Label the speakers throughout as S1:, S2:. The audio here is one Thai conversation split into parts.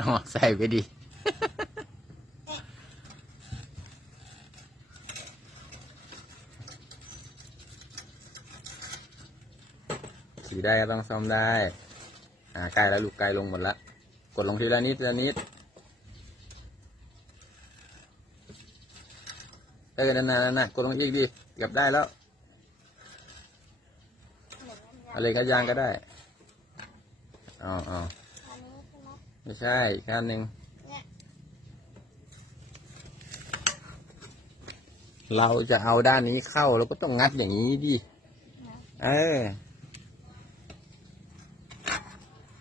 S1: อ๋อใส่ไปดิขี่ได้ก็ต้องซ่อมได้อ่าใกล้แล้วลูกไกลลงหมดละ กดลงทีละนิดทีละนิดเออนั่นน่ะนั่นน่ะกดลงอีกดิเกือบได้แล้ว อะไรก็ยางก็ได้อ๋ออ๋อ
S2: ไหม
S1: ไม่ใช่อีกอันหนึ่ง
S2: เนี่ย
S1: เราจะเอาด้านนี้เข้าเราก็ต้องงัดอย่างนี้ดิ เออ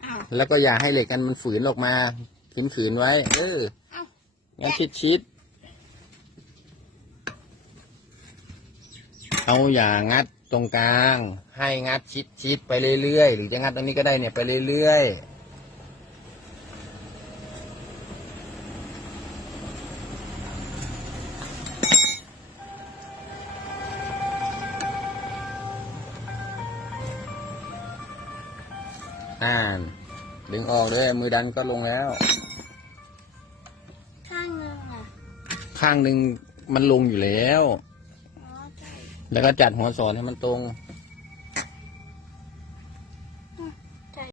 S2: อ้าว
S1: แล้วก็อย่าให้เหล็กกันมันฝืนออกมาขืนขืนๆไว้ เออ
S2: เอ้า
S1: งั้นชิดชิดๆเอาอย่างัดตรงกลาง ให้งัดชิดชิดๆไปเรื่อยๆ หรือจะงัดตรงนี้ก็ได้เนี่ยไปเรื่อยๆ อ่าน ดึงออกเลยมือดันก็ลงแล้ว
S2: ข้างหนึงอะ
S1: ข้างหนึ่งมันลงอยู่แล้ว
S2: อ๋อใช่
S1: แล้วก็จัดหัวสอนให้มันตรง
S2: อ